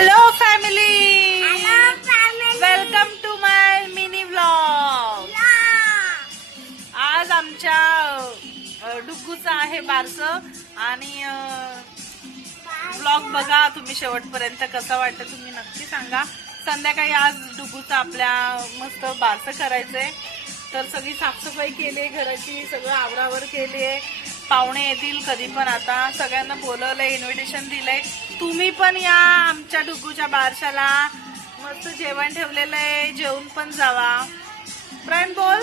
Hello family, welcome to my mini vlog. आज आमच्या डुग्गूचा आहे बारसं आणि व्लॉग बघा तुम्ही शेवटपर्यंत. कसा वाटतं तुम्ही नक्की सांगा. संध्याकाळी आज डुग्गूचा आपल्या मस्त बारसं करायचंय, तर सगळी साफसफाई केली, घराची सगळं आवरावर केली आहे. पाहुणे येतील कधी पण. आता सगळ्यांना बोलवलंय, इन्व्हिटेशन दिलंय. तुम्ही पण या आमच्या डुग्गूच्या बारशाला. मस्त जेवण ठेवलेलं आहे, जेवून पण जावा. फ्रेंड बोल.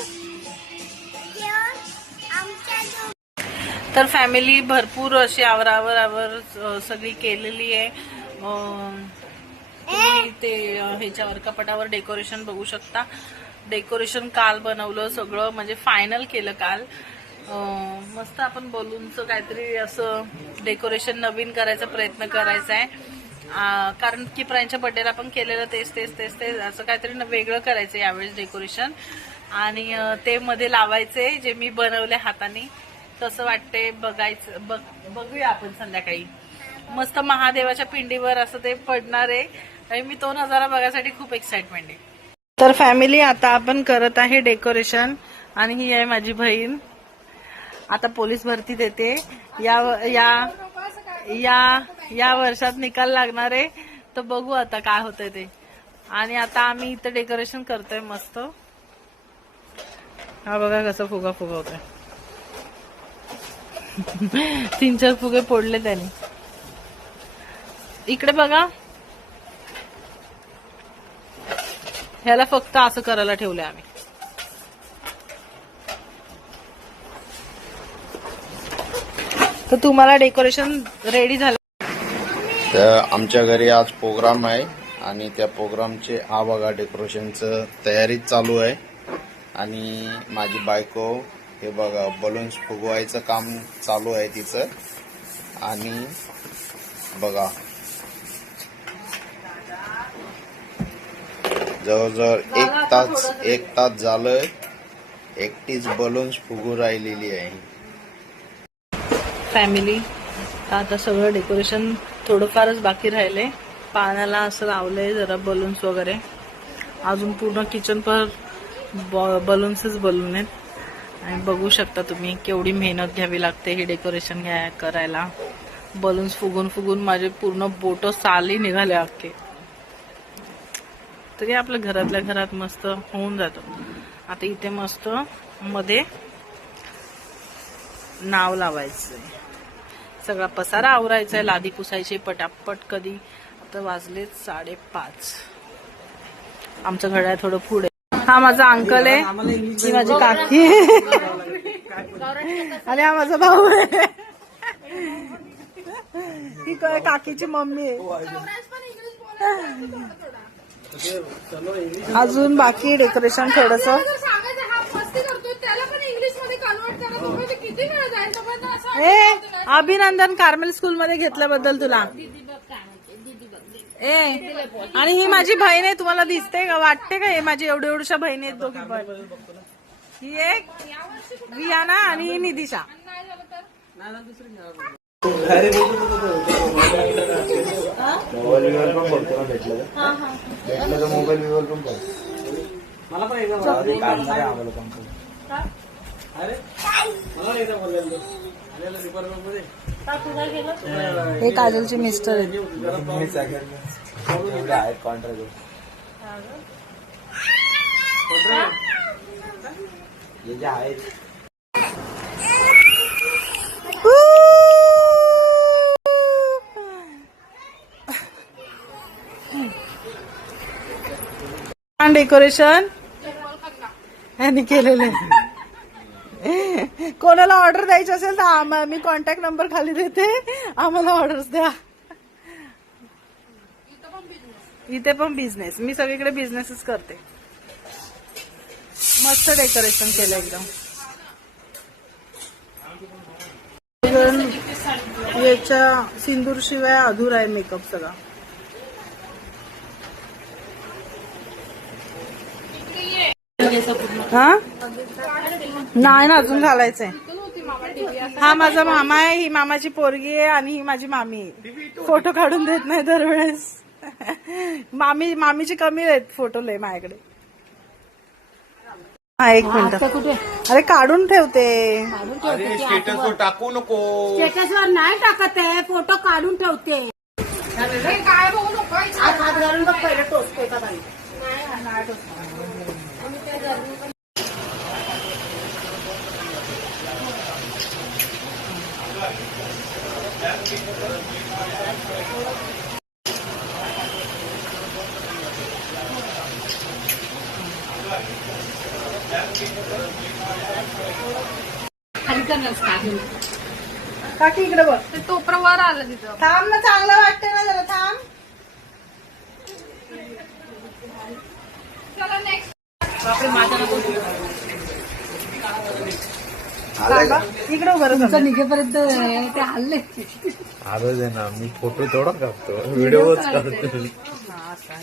तर फॅमिली भरपूर अशी आवरावर सगळी केलेली आहे. तुम्ही ते ह्याच्यावर कपाटावर डेकोरेशन बघू शकता. डेकोरेशन काल बनवलं सगळं, म्हणजे फायनल केलं काल. मस्त आपण बलूनचं काहीतरी असं डेकोरेशन नवीन करायचा प्रयत्न करायचा आहे. कारण की प्राण्यांच्या बर्थडेला पण केलेलं तेच असं काहीतरी वेगळं करायचं यावेळेस डेकोरेशन. आणि ते मध्ये लावायचे जे मी बनवले हाताने. कसं वाटते बघायचं, बघूया आपण संध्याकाळी. मस्त महादेवाच्या पिंडीवर असं ते पडणार आहे आणि मी तो नजारा बघायसाठी खूप एक्साइटमेंट आहे. तर फॅमिली आता आपण करत आहे डेकोरेशन. आणि ही आहे माझी बहीण. आता पोलीस भरती देते. या वर्षात निकाल लागणार आहे, तर बघू आता काय होतंय ते. आणि आता आम्ही इथं डेकोरेशन करतोय मस्त. हा बघा कसं फुगा होतोय. 3-4 फुगे फोडले त्याने. इकडे बघा, ह्याला फक्त असं करायला ठेवलंय आम्ही. तर तुम्हाला डेकोरेशन रेडी झालं. तर आमच्या घरी आज प्रोग्राम आहे आणि त्या प्रोग्रामचे हा बघा डेकोरेशनचं तयारी चालू आहे. आणि माझी बायको हे बघा बलून्स फुगवायचं काम चालू आहे तिचं. आणि बघा जवळजवळ एक तास झालं एकटीच बलून्स फुगू राहिलेली आहे. फॅमिली आता सगळं डेकोरेशन थोडंफारच बाकी राहिले. पाण्याला असं लावलंय जरा बलून्स वगैरे. अजून पूर्ण किचन पर बलून्सच बलून आहेत. आणि बघू शकता तुम्ही केवढी मेहनत घ्यावी लागते हे डेकोरेशन करायला. बलून्स फुगून माझे पूर्ण बोट साली निघाले अख्खे. तरी आपल्या घरातल्या घरात मस्त होऊन जातो. आता इथे मस्त मध्ये नाव लावायचंय, सगळा पसारा आवरायचा आहे, लादी पुसायची पटापट. कधी आता वाजलेत 5:30. आमचं घड्याळ थोडं पुढे. हा माझा अंकल आहे, ही माझी काकी आणि हा माझा भाऊ आहे. ही काकीची मम्मी आहे. अजून बाकी डेकोरेशन थोडस. अभिनंदन कार्मेल स्कूल मध्ये घेतल्याबद्दल तुला. आणि ही माझी बहीण आहे, तुम्हाला दिसते का, वाटते का हे माझी एवढ्या बहिणी आहेत दोघी पण. ही एक वियाना आणि ही निदिशा. हे काजलचे मिस्टर आहेत. डेकोरेशन ह्यांनी केलेलं आहे. कोणाला ऑर्डर द्यायची असेल तर मी कॉन्टॅक्ट नंबर खाली देते, आम्हाला ऑर्डर्स द्या. इथे पण बिझनेस, मी सगळीकडे बिझनेसच करते. मस्त डेकोरेशन केलं एकदम. याच्या सिंदूर शिवाय अधुरा आहे मेकअप सगळा. हा नाही ना अजून घालायचंय. हा माझा मामा आहे, ही मामाची पोरगी आहे आणि ही माझी मामी आहे. फोटो काढून देत नाही दरवेळेस. मामीची कमी आहेत फोटो लय माझ्याकडे. हा, एक मिनिट. कुठे अरे काढून ठेवते. स्टेटसवर टाकू नको. स्टेटसवर नाही टाकत आहे, फोटो काढून ठेवते. काय बघू नको, हात घालून बघ पहिलं टोचतोय का बाई. काकी इकडे बघ. ते टोपरावर आलं तिथं. थांब ना, चांगलं वाटतं ना जरा थांब. चला नेक्स्ट. बापरे, माझ्या नको. आलंय का? इकडे बरं निघेपर्यंत ते हल्ले. आलं दे ना, मी फोटो तेवढा काढतो, व्हिडिओच काढतो.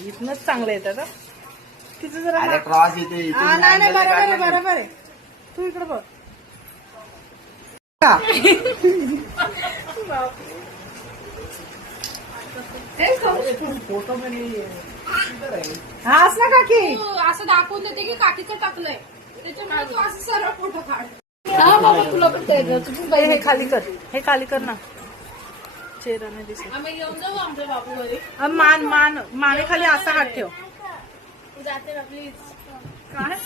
इथनच चांगलं येतं का तिचं जरा. अरे क्रॉस येते इथून. हा, नाही बरोबर आहे, बरोबर आहे. तू इकडे बघ. का? हा असं ना काकी. तू असं दाखवून देते की काकीचं टाकलंय, त्याच्यामुळे तू असं सरळ फोटो काढ. हा बाबा, तुला पण हे खाली कर, हे खाली कर ना. चेहरा नाही दिसत. आम्ही घेऊन जाऊ आमच्या बापू घरी. माने खाली असा हात ठेव. जाते ना प्लीज. काय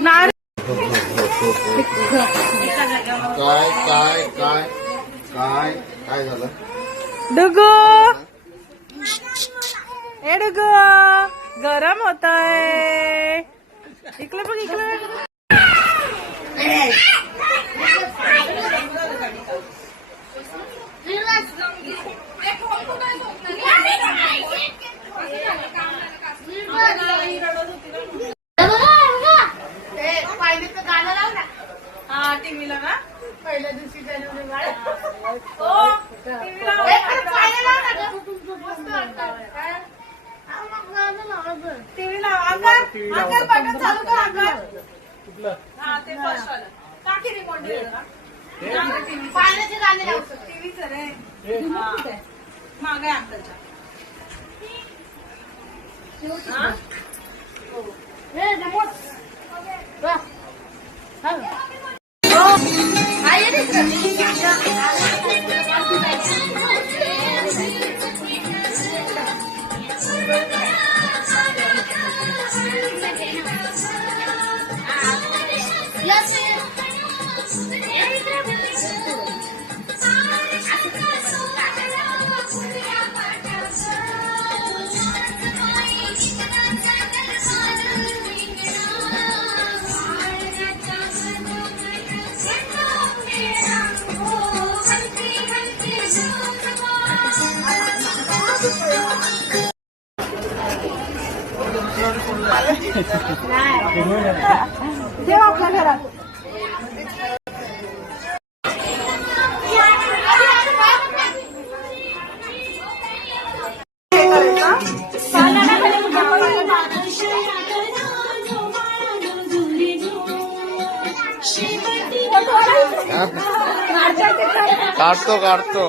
नाही. काय काय काय काय काय झालं? डुगू, ए डुगू, गरम होतंय. इकडे बघ, इकडे. हा, टीव्हीला ना पहिल्या दिवशी टीव्ही लाव. अंकल बटन चालू कर अंकल. हा, ते फर्स्ट वालं. टाकी रिमोट दे जरा. पाण्याचे गाणे लावतो. टीव्हीचं रे. हा. मागे अंकलच्या. हा? हे रिमोट. वा. हा. देव आपल्या घरात. काढतो काढतो.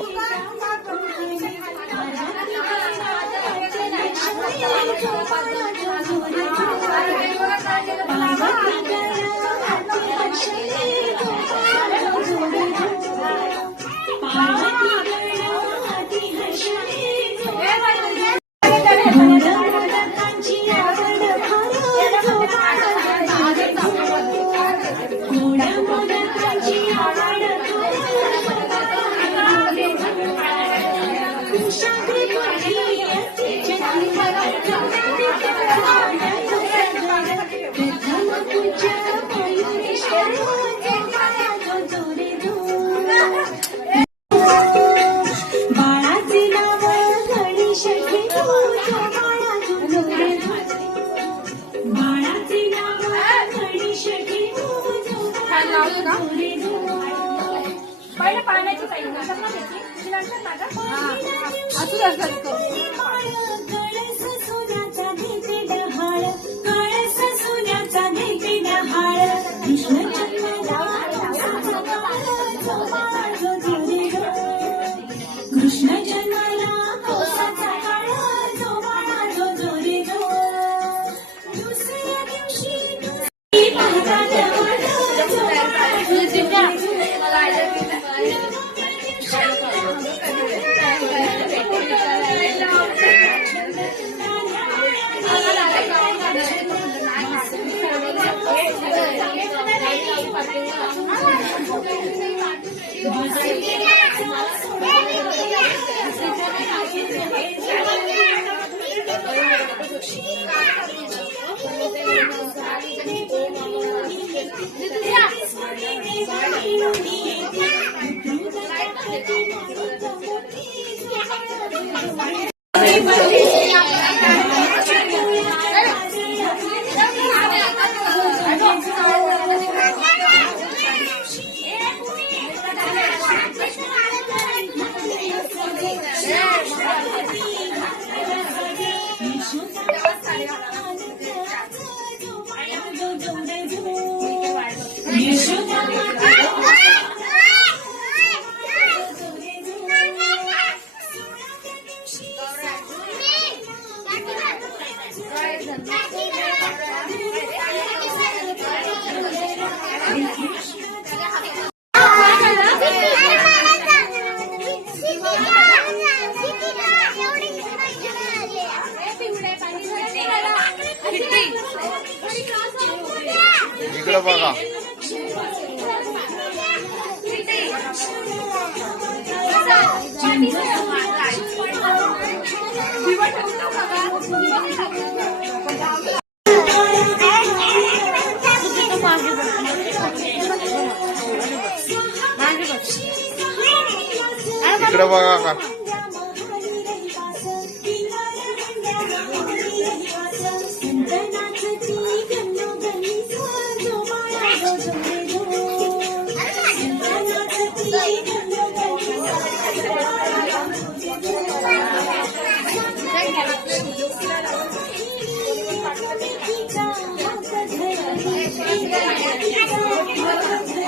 पहिले पाण्याची साईड नंतर ना त्याची नंतर माझा असू असं कृष्ण जन्माला इकडे बघा. इकडे बघा का.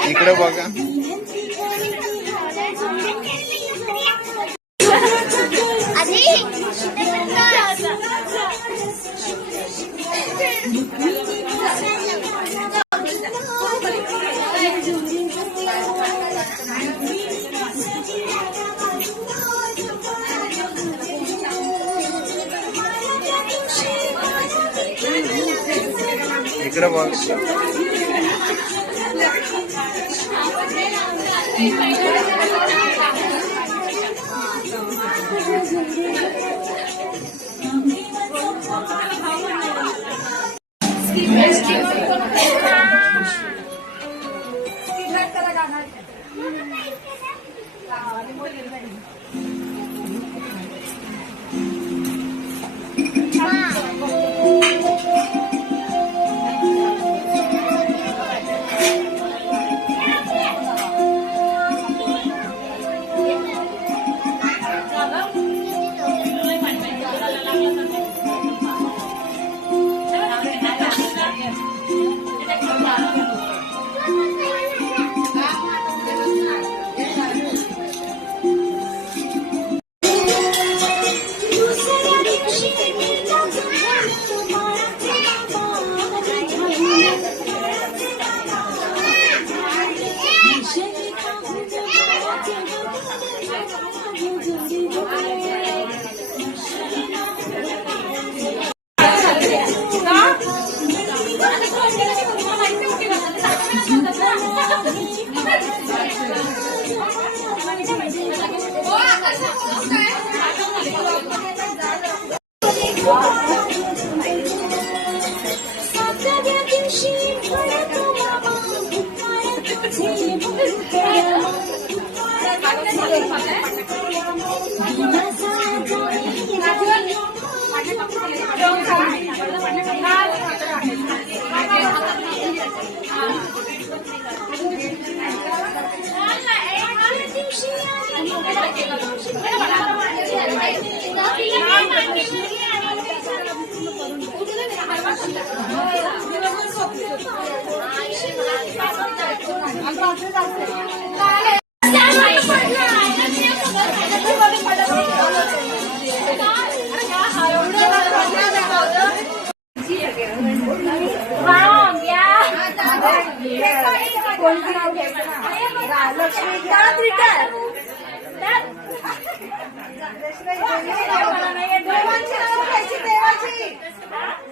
इकडे बघा. इकडे बघ.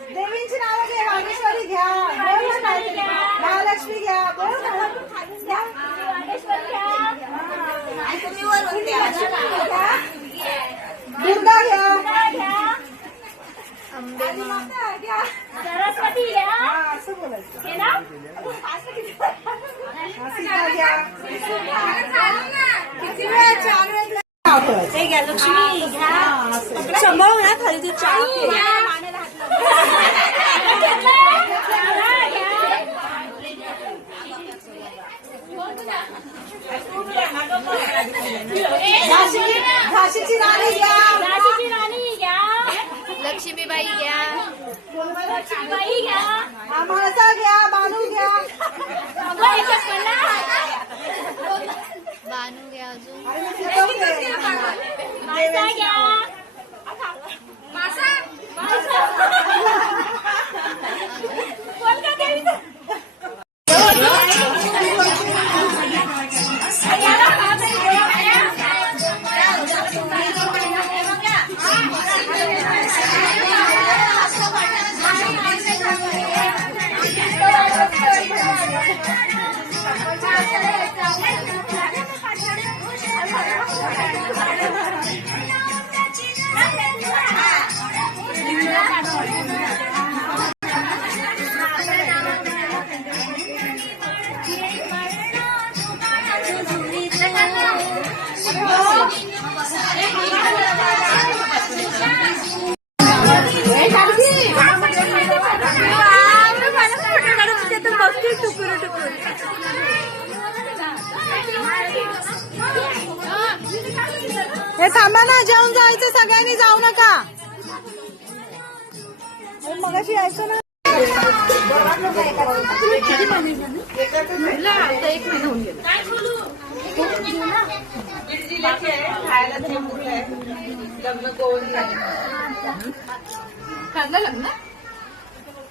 देवींची नावं घ्या, वागेश्वरी घ्या, महालक्ष्मी घ्या, दुर्गा घ्या, सरस्वती घ्या, असं बोलायचं लक्ष्मी घ्या, ना खरेदी चहा झाशीची राणी घ्या लक्ष्मीबाई घ्या आम्हाला घ्या बानू घ्या बानू घ्या अजून हे थांबा ना जेवून जायचं सगळ्यांनी जाऊ नका मगाशी यायचं ना लग्न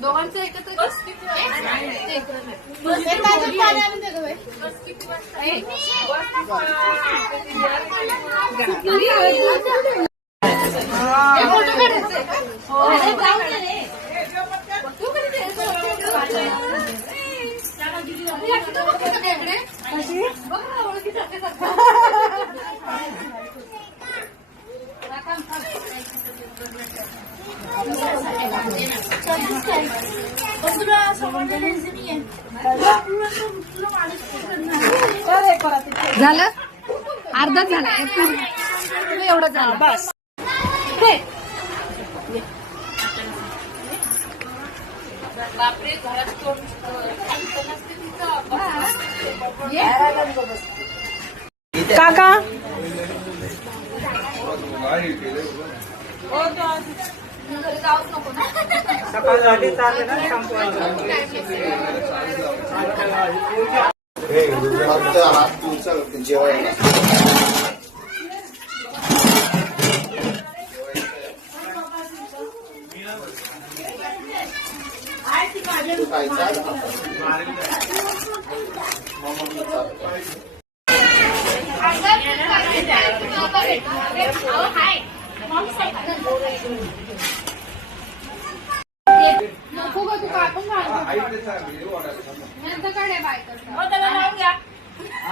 दोघांचं एकत्र झालं अर्धाच झाला एवढं झालं बस काका फक्त हात उचल जेवायला.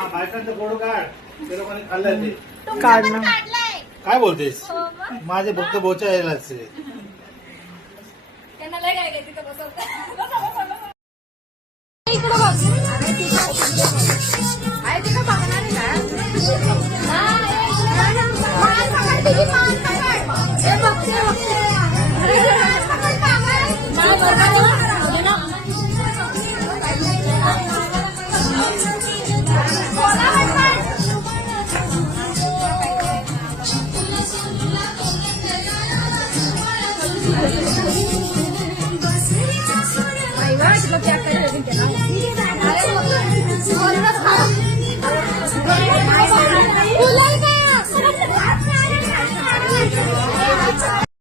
बायकांचा फोटो काढ ते लोकांनी खाल्लंय ते काढणं काय बोलतेस माझे भक्त बोचा यायला क्या